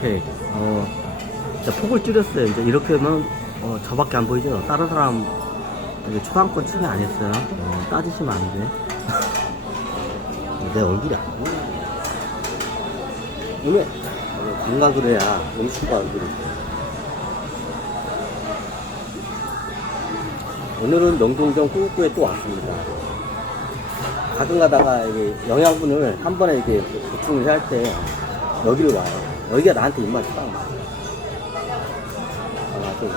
오케이. 이제 폭을 줄였어요. 이제 이렇게 하면 저밖에 안 보이죠. 다른 사람 이게 초상권 침해 안 했어요. 따지시면 안 돼. 내 얼굴이 안 보여. 오늘 건강을 해야 음식과 얼굴이. 오늘은 명동점 꾸꾸에 또 왔습니다. 가끔 가다가 이게 영양분을 한 번에 이렇게 보충을 할 때 여기를 와요. 여기가 나한테 입맛이 딱 맞아. 좀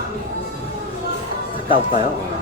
갔다 올까요?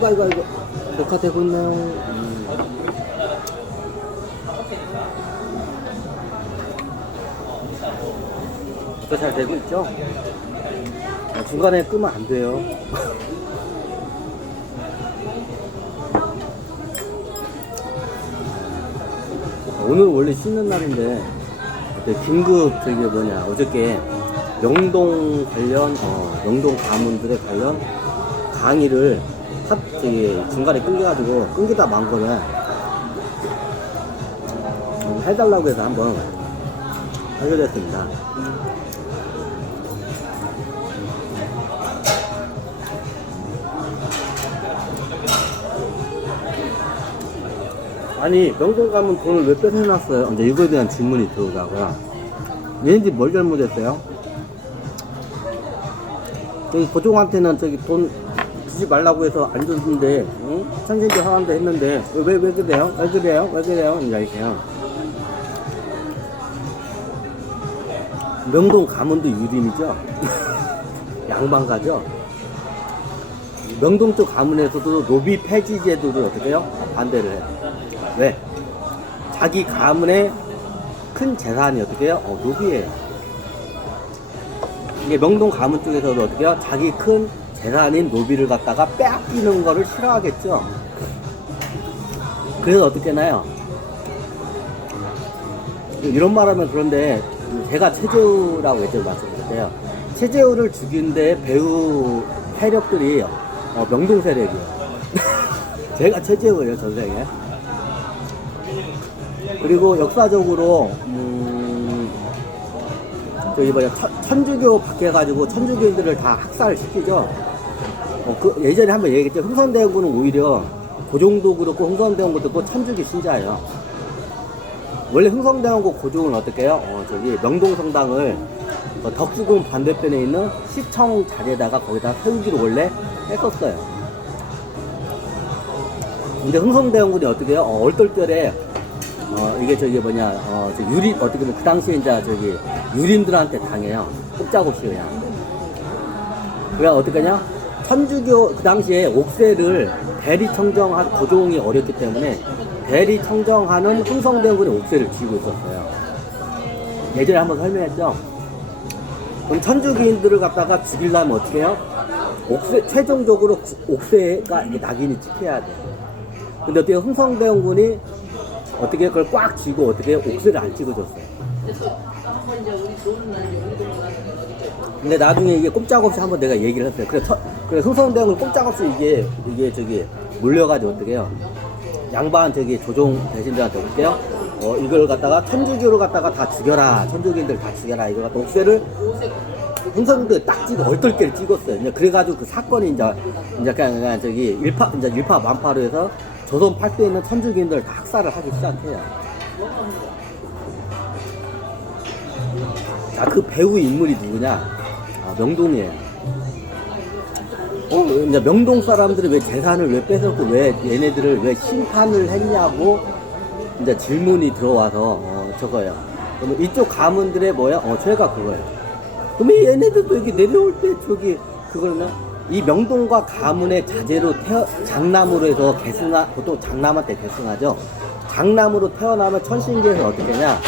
아이고 녹화되고 있나요? 녹화 잘 되고 있죠? 중간에 끄면 안 돼요. 오늘 원래 쉬는 날인데 긴급 어저께 명동 관련 명동 가문들의 관련 강의를 중간에 끊기다 만 거를 해달라고 해서 한번 하게 됐습니다. 아니 명동 가면 돈을 왜 뺏어놨어요? 이제 이거에 대한 질문이 들어오다가 얘네들이 뭘 잘못했어요? 저기 보종한테는 돈 주지 말라고 해서 안 줬는데, 응? 천진지 하란도 했는데, 왜 그래요? 왜 그래요? 이렇게요. 명동 가문도 유림이죠? 양반가죠? 명동 쪽 가문에서도 노비 폐지 제도를 어떻게 해요? 반대를 해요. 왜? 자기 가문의 큰 재산이 어떻게 해요? 노비예요. 이게 명동 가문 쪽에서도 어떻게 해요? 자기 큰 재산인 노비를 갖다가 빼앗기는 거를 싫어하겠죠. 그래서 어떻게 나요? 이런 말하면 그런데 제가 최재우라고 예전에 말씀드렸는데요. 최재우를 죽인 데 배우 세력들이 명동 세력이에요. 제가 최재우예요, 전생에. 그리고 역사적으로 저기 뭐야 천주교 박해가지고 천주교인들을 다 학살시키죠. 예전에 한번 얘기했죠. 흥선대원군은 오히려 고종도 그렇고 흥선대원군도 그렇고 천주교 신자예요. 원래 흥선대원군 고종은 어떻게 해요? 저기 명동성당을 덕수궁 반대편에 있는 시청 자리에다가 거기다 세우기로 원래 했었어요. 근데 흥선대원군이 어떻게 해요? 얼떨결에 이게 저기 뭐냐 저 유림 어떻게 보면 그 당시에 이제 저기 유림들한테 당해요. 꼼짝없이 그냥. 그래 어떻게 하냐? 천주교 그 당시에 옥세를 대리 청정한 고종이 어렸기 때문에 대리 청정하는 흥성대원군이 옥세를 쥐고 있었어요. 예전에 한번 설명했죠. 그럼 천주교인들을 갖다가 죽이려면 어떻게 해요? 옥세 최종적으로 옥세가 이게 낙인이 찍혀야 돼. 근데 어떻게 흥성대원군이 어떻게 그걸 꽉 쥐고 어떻게 옥새를 안 찍어줬어요. 근데 나중에 이게 꼼짝없이 한번 내가 얘기를 했어요. 그래 흥선대원군 꼼짝없이 이게 저기 몰려가지고 어떻게 해요. 양반 저기 조종 대신들한테 어떻게 해요. 이걸 갖다가 천주교를 갖다가 다 죽여라. 천주교인들 다 죽여라. 이걸 갖다 옥새를 흥선들 딱 찍어 얼떨결에 찍었어요. 그래가지고 그 사건이 이제 그냥 저기 일파 만파로 해서 조선 팔도에 있는 천주교인들 다 학살을 하기 시작해요. 자, 그 배우 인물이 누구냐? 명동이에요. 이제 명동 사람들이 왜 재산을 왜 뺏었고 왜 얘네들을 왜 심판을 했냐고 이제 질문이 들어와서 저거예요. 그러면 이쪽 가문들의 뭐야? 죄가 그거예요. 그러면 얘네들도 여기 내려올 때 저기 그거는 이 명동과 가문의 자제로 장남으로 해서 보통 장남한 테 계승하죠. 장남으로 태어나면 천신계에서 어떻게 하냐?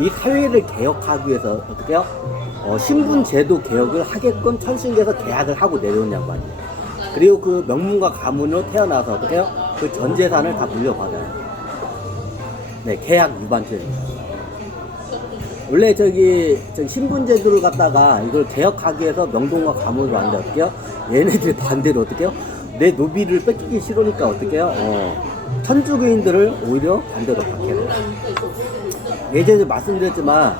이 사회를 개혁하기 위해서 어떻게 해요? 신분제도 개혁을 하게끔 천신계에서 계약을 하고 내려온 양반이에요. 그리고 그 명문과 가문으로 태어나서 어떻게 해요? 그 전 재산을 다 물려받아요. 네, 계약 위반죄입니다. 원래 저기 신분제도를 갖다가 이걸 개혁하기 위해서 명동과 가문으로 왔는데 어떻게 해요? 얘네들이 반대로 어떻게 해요? 내 노비를 뺏기기 싫으니까 어떻게 해요? 천주교인들을 오히려 반대로 박해요. 예전에 말씀드렸지만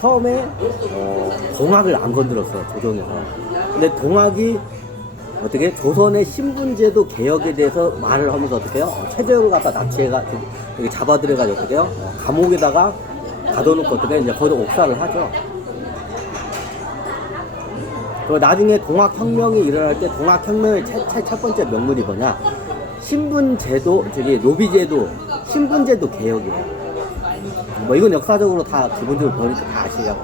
처음에 동학을 안 건드렸어 조정에서. 근데 동학이 어떻게 조선의 신분제도 개혁에 대해서 말을 하면서 어떻게 해요? 최저를 갖다 납치해가 여기 잡아들여가지고 어떻게 해요? 감옥에다가 가둬놓고 어떻게 이제 거기서 옥살을 하죠. 그리고 나중에 동학혁명이 일어날 때 동학혁명의 첫 번째 명분이 뭐냐? 신분제도, 노비제도, 신분제도 개혁이에요. 뭐 이건 역사적으로 다 기본적으로 보니까 다 아시라고.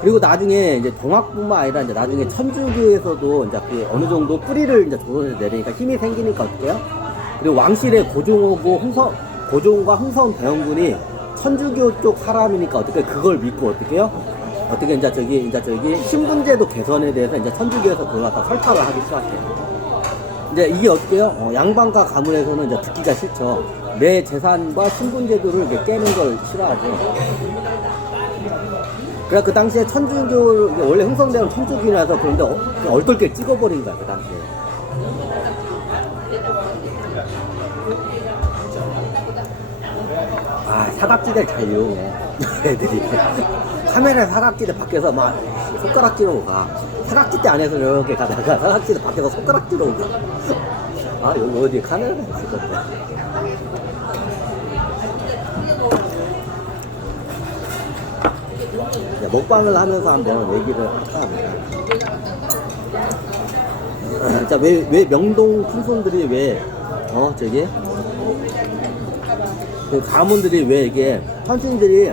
그리고 나중에 이제 동학뿐만 아니라 이제 나중에 천주교에서도 이제 그 어느 정도 뿌리를 이제 조선에서 내리니까 힘이 생기니까 어때요? 그리고 왕실의 고종과 흥선대원군이 천주교 쪽 사람이니까 어떻게 그걸 믿고 어떻게 해요? 어떻게 이제 저기 신분제도 개선에 대해서 이제 천주교에서 그걸 갖다 설파를 하기 시작해요. 이제 이게 어떻게 해요? 양반과 가문에서는 이제 듣기가 싫죠. 내 재산과 신분제도를 이렇게 깨는 걸 싫어하죠. 그래 그 당시에 천주교 원래 흥선대원 천주교라서 그런데 얼떨결에 찍어버린 거야 그 당시에. 사각지대를 잘 이용해 애들이. 카메라에 사각지대 밖에서 막 손가락질하고 가. 사각지대 안에서 이렇게 가다가 사각지대 밖에서 손가락질하고 가. 여기 어디에 카메라가 있을 건데. 먹방을 하면서 한번 얘기를 할까 합니다. 자, 왜 명동 풍선들이 왜 그 가문들이 왜 이게 천신들이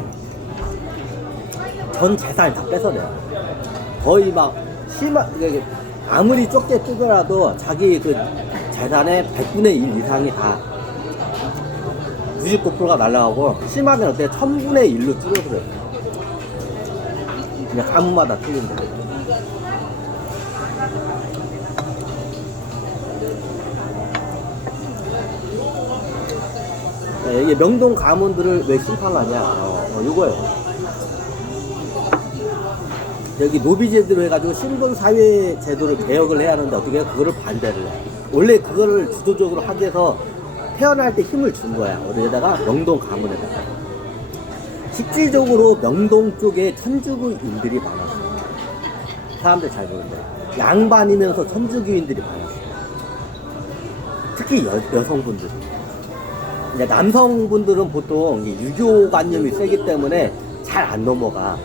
전 재산을 다 뺏어내요. 거의 막 아무리 좁게 뜨더라도 자기 그 재산의 100분의 1 이상이 다 99%가 날라가고 심하면 어때 1000분의 1로 줄어들어요. 그냥 가문마다 틀린데. 네, 이게 명동 가문들을 왜 심판하냐? 이거예요. 여기 노비제도로 해가지고 신분사회 제도를 개혁을 해야 하는데 어떻게 해요? 그거를 반대를 해. 원래 그거를 주도적으로 하기 위해서 태어날 때 힘을 준 거야. 어디에다가? 명동 가문에다가. 실질적으로 명동 쪽에 천주교인들이 많았어요. 사람들 잘 모르는데. 양반이면서 천주교인들이 많았어요. 특히 여성분들. 근데 남성분들은 보통 유교관념이 세기 때문에 잘 안 넘어가.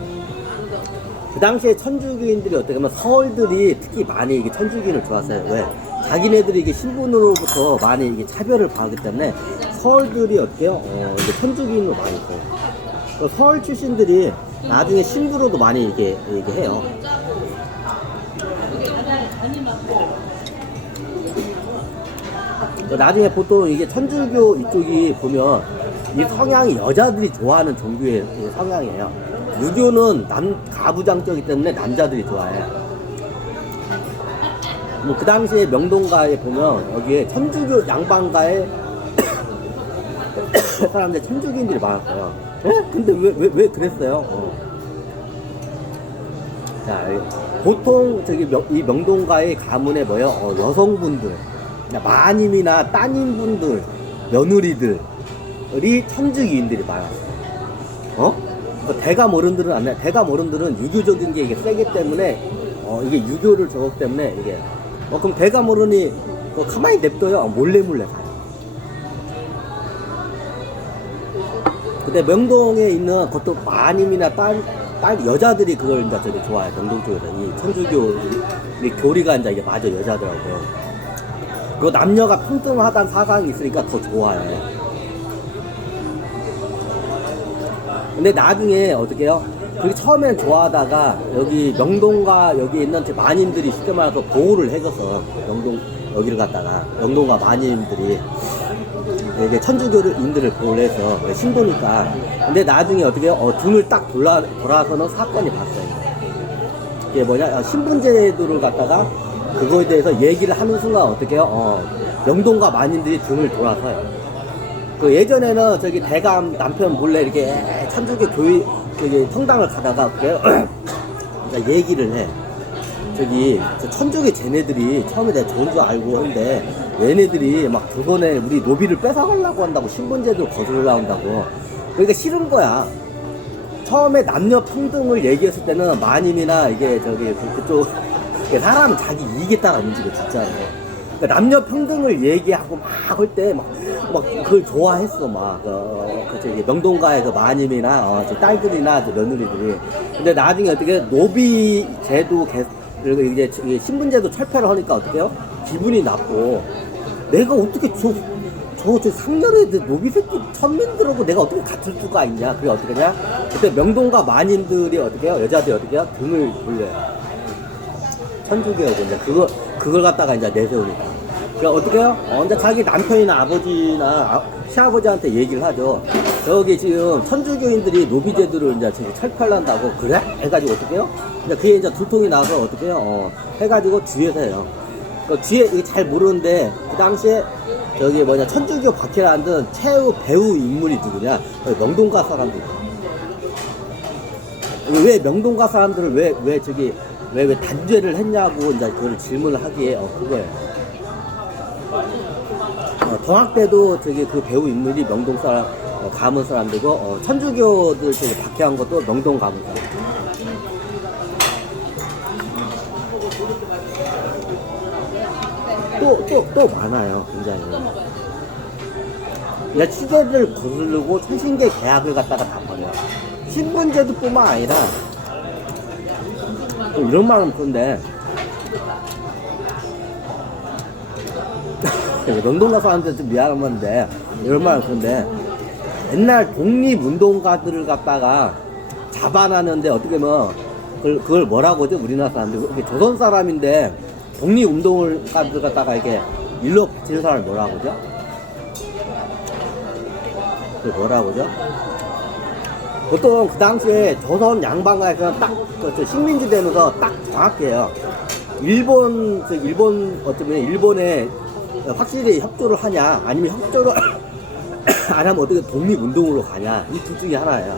그 당시에 천주교인들이 어떻게 보면 서울들이 특히 많이 이게 천주교인을 좋아했어요. 왜? 자기네들이 이게 신분으로부터 많이 이게 차별을 받기 때문에 서울들이 어때요? 이게 천주교인으로 많이 있어요. 서울 출신들이 나중에 신부로도 많이 이게 해요. 나중에 보통 이게 천주교 이쪽이 보면 이 성향이 여자들이 좋아하는 종교의 성향이에요. 유교는 가부장적이기 때문에 남자들이 좋아해. 뭐 그 당시에 명동가에 보면 여기에 천주교 양반가에 사람들 천주교인들이 많았어요. 에? 근데 왜 그랬어요? 자, 보통 이 명동가의 가문에 뭐예요? 여성분들, 마님이나 따님분들, 며느리들이 천주교인들이 많았어요. 대가모른들은 안 돼. 대가모른들은 유교적인 게 이게 세기 때문에 이게 유교를 저것 때문에 이게 그럼 대가모른이 가만히 냅둬요. 몰래 가요. 근데 명동에 있는 그것도 마님이나 딸 여자들이 그걸 이제 저기 좋아해. 명동 쪽에서 이 천주교 이 교리가 이제 이게 맞아 여자들하고요. 그리고 남녀가 평등하다는 사상이 있으니까 더 좋아해. 근데 나중에 어떻게 해요? 그게 처음엔 좋아하다가 여기 명동과 여기 있는 제 마님들이 쉽게 말해서 보호를 해줘서 여기를 갖다가 명동과 마님들이 이제 천주교인들을 보호를 해서 신도니까. 근데 나중에 어떻게 해요? 등을 딱 돌아서는 사건이 봤어요. 이게 뭐냐? 신분제도를 갖다가 그거에 대해서 얘기를 하는 순간 어떻게 해요? 명동과 마님들이 등을 돌아서요. 그 예전에는 저기 대감 남편 몰래 이렇게 천주교 교회 저기 성당을 가다가 그래요. 얘기를 해. 저 천주교 쟤네들이 처음에 내가 좋은 줄 알고 했는데 얘네들이 막 그번에 우리 노비를 뺏어가려고 한다고 신분제도를 거스르려고 한다고. 그러니까 싫은 거야. 처음에 남녀 평등을 얘기했을 때는 마님이나 이게 저기 그쪽 사람은 자기 이익에 따라 움직여 진짜로. 그러니까 남녀 평등을 얘기하고 막 할 때 막 그걸 좋아했어. 저기 명동가의 그 마님이나 저 딸들이나 저 며느리들이. 근데 나중에 어떻게 노비 제도 그리고 이제 신분제도 철폐를 하니까 어떻게 해요? 기분이 나쁘고 내가 어떻게 저 상렬의 노비 새끼 천민들하고 내가 어떻게 같을 수가 있냐. 그게 어떻게 하냐? 그때 명동가 마님들이 어떻게 해요? 여자들이 어떻게 해요? 등을 돌려요. 천주교하고 이제 그걸 갖다가 이제 내세우니까. 그러니까 어떻게 해요? 이제 자기 남편이나 아버지나 시아버지한테 얘기를 하죠. 저기 지금 천주교인들이 노비제도를 이제 철폐를 한다고. 그래? 해가지고 어떻게 해요? 그게 이제 두통이 나서 어떻게 해요? 해가지고 뒤에서 해요. 뒤에 이게 잘 모르는데 그 당시에 저기 천주교 박해라는 최후 배우 인물이 누구냐? 명동가 사람들. 왜 명동가 사람들을 왜 단죄를 했냐고 이제 그걸 질문을 하기에 그거예요. 동학 때도 저기 그 배우 인물이 명동 사람, 가문 사람들이고, 천주교들 저기 박해한 것도 명동 가문 사람. 또 많아요, 굉장히. 그러니까 시대를 거스르고 천신계 계약을 갖다가 다 버려요. 신분제도 뿐만 아니라, 또 이런 말은 그런데, 명동가 사람들 좀 미안한 건데 이런 말은 그런데 옛날 독립운동가들을 갖다가 잡아놨는데 어떻게 보면 그걸 뭐라고 하죠? 우리나라 사람들 조선 사람인데 독립운동가들 갖다가 이렇게 일로 바치는 사람을 뭐라고 그러죠? 그 뭐라고 그러죠? 보통 그 당시에 조선 양반가에서는 딱 식민지 되면서 딱 정확해요. 일본 어쩌면 일본에 확실히 협조를 하냐 아니면 협조를 안 하면 어떻게 독립운동으로 가냐 이 둘 중에 하나예요.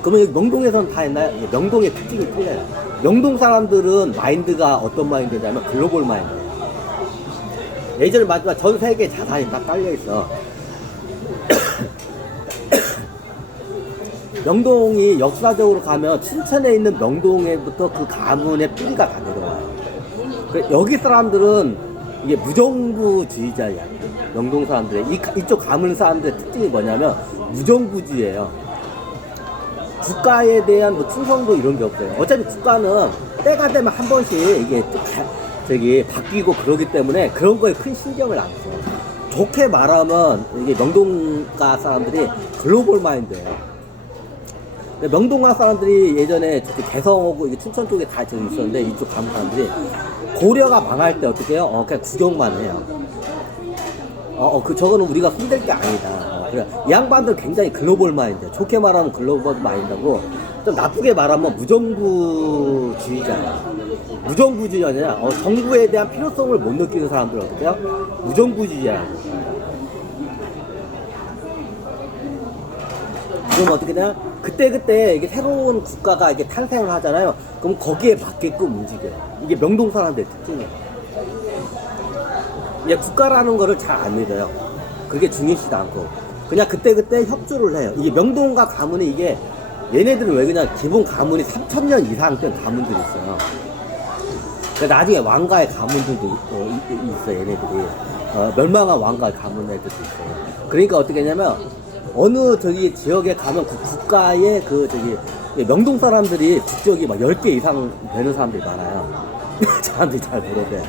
그러면 여기 명동에서는 다 했나요? 명동의 특징이 틀려요. 명동 사람들은 마인드가 어떤 마인드냐면 글로벌 마인드예요. 예전에 마지막 전 세계 자산이 다 깔려있어. 명동이 역사적으로 가면 춘천에 있는 명동에부터 그 가문의 뿌리가 다 내려와요. 여기 사람들은 이게 무정부주의자야. 명동 사람들의 이쪽 가문 사람들의 특징이 뭐냐면 무정부주의예요. 국가에 대한 뭐 충성도 이런 게 없어요. 어차피 국가는 때가 되면 한 번씩 이게 바뀌고 그러기 때문에 그런 거에 큰 신경을 안 써. 좋게 말하면 이게 명동가 사람들이 글로벌 마인드예요. 명동가 사람들이 예전에 개성하고 이게 춘천 쪽에 다 저기 있었는데 이쪽 가문 사람들이 고려가 망할 때 어떻게 해요? 그냥 구경만 해요. 저거는 우리가 손댈 게 아니다. 그래. 이 양반들 굉장히 글로벌 마인드. 좋게 말하면 글로벌 마인드고, 좀 나쁘게 말하면 무정부주의자야. 무정부주의자냐? 정부에 대한 필요성을 못 느끼는 사람들은 어떻게 해요? 무정부주의자야. 그럼 어떻게 되냐? 그때 이게 새로운 국가가 이게 탄생을 하잖아요. 그럼 거기에 맞게끔 움직여요. 이게 명동 사람들의 특징이에요. 이게 국가라는 거를 잘 안 믿어요. 그게 중요시도 않고. 그냥 그때 협조를 해요. 이게 명동과 가문이 이게 얘네들은 왜 그냥 기본 가문이 3,000년 이상 된 가문들이 있어요. 그러니까 나중에 왕가의 가문들도 있어, 얘네들이. 멸망한 왕가의 가문들도 있어요. 그러니까 어떻게 했냐면 어느 지역에 가면 그 국가의 명동 사람들이 국적이 막 10개 이상 되는 사람들이 많아요. 사람들이 잘 모르대.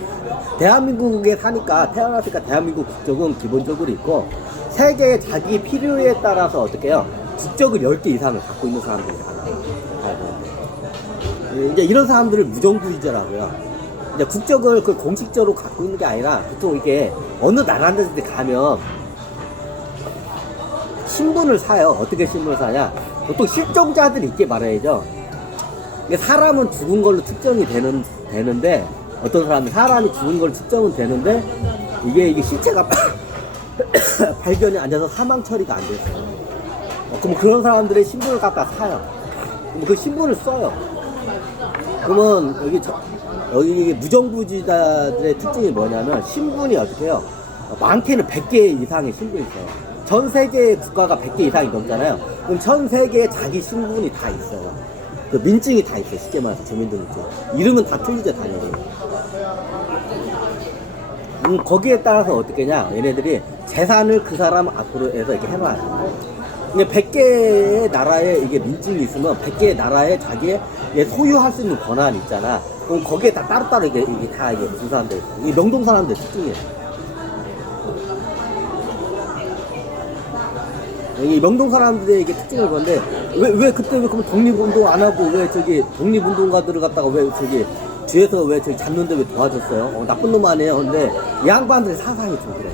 대한민국에 사니까, 태어났으니까 대한민국 국적은 기본적으로 있고, 세계의 자기 필요에 따라서 어떻게 해요? 국적을 10개 이상을 갖고 있는 사람들이 많아요. 이제 이런 사람들을 무정부주의자라고요. 이제 국적을 공식적으로 갖고 있는 게 아니라, 보통 이게 어느 나라든지 가면, 신분을 사요. 어떻게 신분을 사냐? 보통 실종자들이 있게 말해야죠. 사람은 죽은 걸로 특정이 되는데, 어떤 사람이 죽은 걸로 특정은 되는데, 이게 시체가 발견이 안 돼서 사망 처리가 안 됐어요. 그럼 그런 사람들의 신분을 갖다 사요. 그럼 그 신분을 써요. 그러면 여기 무정부주의자들의 특징이 뭐냐면, 신분이 어떻게 해요? 많게는 100개 이상의 신분이 있어요. 전 세계의 국가가 100개 이상이 넘잖아요. 그럼 전 세계에 자기 신분이 다 있어요. 그 민증이 다 있어요. 쉽게 말해서 주민등록증. 이름은 다 틀리죠, 당연히. 거기에 따라서 어떻게 냐 얘네들이 재산을 그 사람 앞으로 해서 이렇게 해놔요. 근데 100개의 나라에 이게 민증이 있으면 100개의 나라에 자기의 소유할 수 있는 권한이 있잖아. 그럼 거기에 다 따로따로 이게 다 무슨 사람들, 이게 명동 사람들 특징이에요. 이 명동 사람들의 이게 특징을 보는데, 왜 그때 그럼 독립운동 안 하고 왜 독립운동가들을 갖다가 왜 뒤에서 왜 잡는데 왜 도와줬어요? 나쁜 놈 아니에요. 근데 이 양반들의 사상이 좀 그래.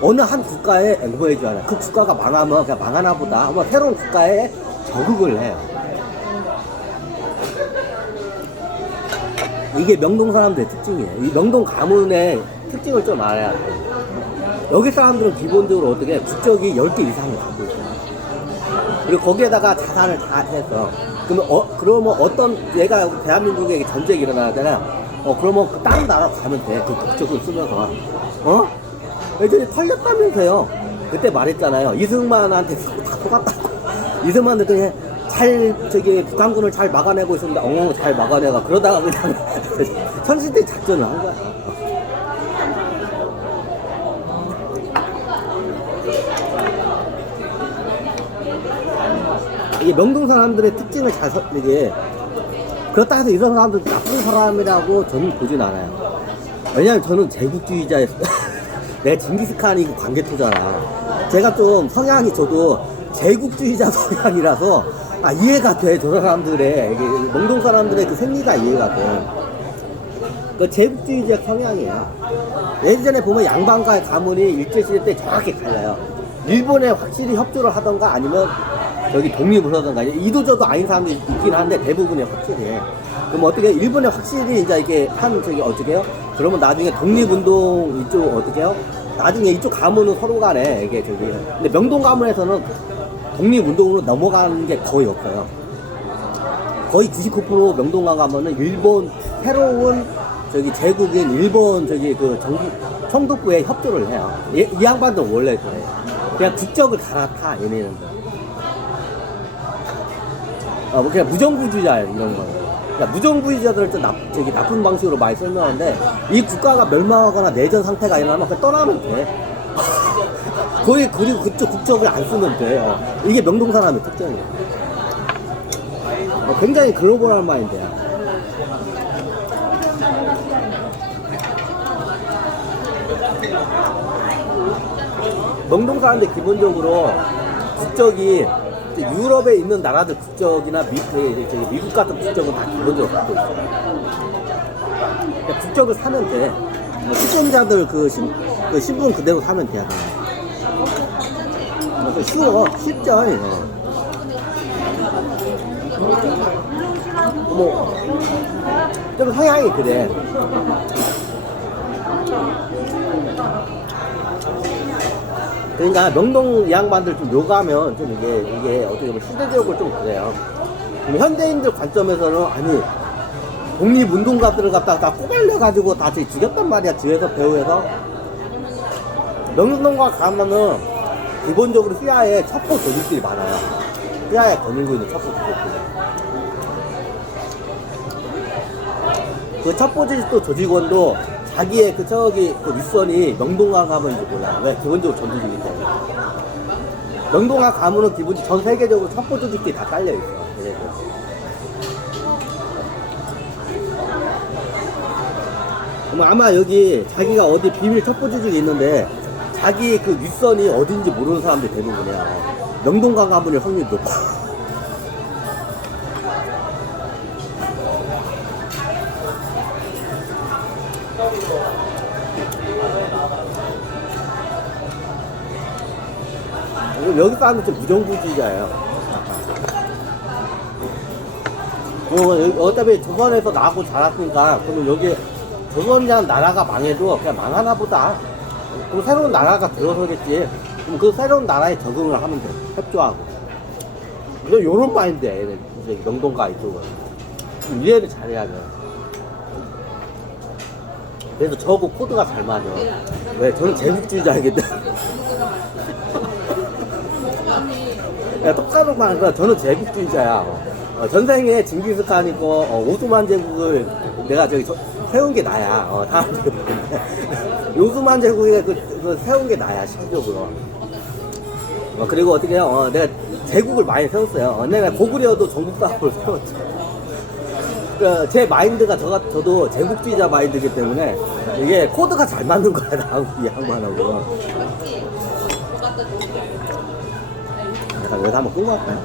어느 한 국가에 앵거해지 않아요. 그 국가가 망하면 그냥 망하나 보다. 한번 새로운 국가에 적응을 해요. 이게 명동 사람들의 특징이에요. 이 명동 가문의 특징을 좀 알아야 돼요. 여기 사람들은 기본적으로 어떻게 국적이 10개 이상을 갖고 있어요. 그리고 거기에다가 자산을 다 해서, 그러면 얘가 대한민국에 전쟁이 일어나잖아. 그러면 다른 나라로 가면 돼. 그 국적을 쓰면서. 예전에 털렸다면서요. 그때 말했잖아요. 이승만한테 다 속았다고. 이승만한테 북한군을 잘 막아내고 있었는데, 잘 막아내가. 그러다가 그냥 천시대 작전을 한 거야. 이게 명동 사람들의 특징을 이게 그렇다 해서 이런 사람들 나쁜 사람이라고 저는 보진 않아요. 왜냐면 저는 제국주의자였어. 내가 징기스칸이 광개토잖아. 제가 좀 성향이 저도 제국주의자 성향이라서 이해가 돼. 저 사람들의 이게 명동 사람들의 그 생리가 이해가 돼. 그 제국주의적 성향이에요. 예전에 보면 양반과의 가문이 일제시대 때 정확히 달라요. 일본에 확실히 협조를 하던가 아니면 저기 독립을 하던가 이도저도 아닌 사람들이 있긴 한데 대부분이 확실히 해. 그럼 어떻게 일본에 확실히 이제 이게 한 저기 어떻게 해요? 그러면 나중에 독립운동 이쪽 어떻게 해요? 나중에 이쪽 가문은 서로 간에 이게 저기 근데 명동 가문에서는 독립운동으로 넘어가는 게 거의 없어요. 거의 99% 명동 가문은 일본 새로운 저기 제국인 일본 저기 그 총독부에 협조를 해요. 이 양반도 원래 그래. 그냥 국적을 갈아타 얘네는. 뭐 그냥 무정부주의자예요 이런 거. 그러니까 무정부주의자들을 좀 저기 나쁜 방식으로 많이 설명하는데 이 국가가 멸망하거나 내전 상태가 일어나면 그냥 떠나면 돼. 거의 그리고 그쪽 국적을 안 쓰면 돼. 이게 명동 사람의 특징이에요. 굉장히 글로벌한 마인드야. 명동 사람들 기본적으로 국적이 유럽에 있는 나라들 국적이나 미국 같은 국적은 다 기본적으로 갖고 있어요. 그러니까 국적을 사면 돼. 시민자들 그 신분 그대로 사면 돼. 쉬워, 쉽죠. 좀 성향이 그래. 그러니까 명동 양반들 좀 요가하면 좀 이게 어떻게 보면 시대적으로 좀 그래요. 현대인들 관점에서는 아니 독립운동가들을 갖다가 다 꼬발려가지고 다 죽였단 말이야. 뒤에서 배후에서. 명동과 가면은 기본적으로 휘하에 첩보 조직들이 많아요. 휘하에 거닐고 있는 첩보 조직들. 그 첩보 조직원도 자기의 그 윗선이 명동가 가문인지 몰라. 왜? 기본적으로 전투적이기 때문에. 명동가 가문은 기본적으로 전 세계적으로 첩보 조직들이 다 깔려있어. 그럼 아마 여기 자기가 어디 비밀 첩보 조직이 있는데 자기 그 윗선이 어딘지 모르는 사람들이 대부분이야. 명동가 가문일 확률이 높아. 여기 사람은 좀 무정부주의자예요. 어차피 조선에서 나고 자랐으니까 그러면 여기 조선이라는 나라가 망해도 그냥 망하나 보다. 그럼 새로운 나라가 들어서겠지. 그럼 그 새로운 나라에 적응을 하면 돼. 협조하고. 요런 마인드야, 얘네. 명동가 이쪽은. 이해를 잘해야 돼. 그래서 저하고 코드가 잘 맞아. 왜? 저는 제국주의자이기 때문에. 야, 똑같은 말인 거야. 저는 제국주의자야. 전생에 징기스칸 있고, 오스만 제국을 내가 저기 세운 게 나야. 다음에 오스만 제국에 그 세운 게 나야, 실질적으로. 그리고 어떻게 해요? 내가 제국을 많이 세웠어요. 내가 고구려도 전국사업을 세웠죠. 제 마인드가 저도 제국주의자 마인드이기 때문에 이게 코드가 잘 맞는 거야, 나하고 이 양반하고. 내가 한번 끌고 갈까요?